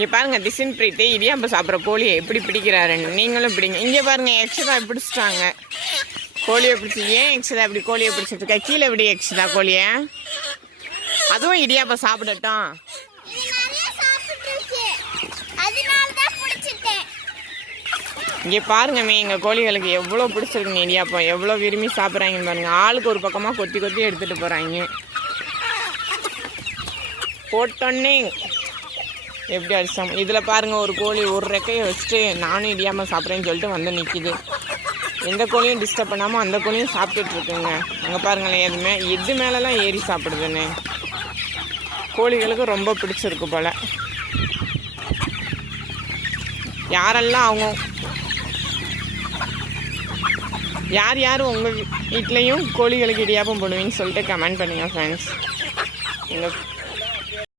இங்கே பாருங்கள் திசின் பிரீத்தி இடியாப்பம் சாப்பிட்ற கோழியை எப்படி பிடிக்கிறாருன்னு நீங்களும் பிடிங்க. இங்கே பாருங்கள் எக்ஸதா பிடிச்சிட்டாங்க கோழியை பிடிச்சி. ஏன் எக்ஸதா இப்படி கோழியை பிடிச்சிட்டு இருக்கா? கீழே எப்படி எக்ஸதா கோழியை? அதுவும் இடியாப்பம் சாப்பிடட்டும். இங்கே பாருங்கம்மே எங்கள் கோழிகளுக்கு எவ்வளோ பிடிச்சிருக்குங்க இடியாப்பம், எவ்வளோ விரும்பி சாப்பிட்றாங்கன்னு பாருங்கள். ஆளுக்கு ஒரு பக்கமாக கொத்தி கொத்தி எடுத்துகிட்டு போகிறாங்க. போட்டோன்னே எப்படி அடிச்சாங்க. இதில் பாருங்கள் ஒரு கோழி ஒரு ரெக்கையை வச்சுட்டு நானும் இடியாமல் சாப்பிட்றேன்னு சொல்லிட்டு வந்து நிற்கிது. எந்த கோழியும் டிஸ்டர்ப் பண்ணாமல் அந்த கோழியும் சாப்பிட்டுட்ருக்குங்க. அங்கே பாருங்களேன் எது மேலெலாம் ஏறி சாப்பிடுதுன்னு. கோழிகளுக்கு ரொம்ப பிடிச்சிருக்கு போல். யாரெல்லாம் அவங்க யார் உங்கள் வீட்லேயும் கோழிகளுக்கு இடியாப்பம் போடுவீங்கன்னு சொல்லிட்டு கமெண்ட் பண்ணுங்கள் ஃப்ரெண்ட்ஸ். எங்கள்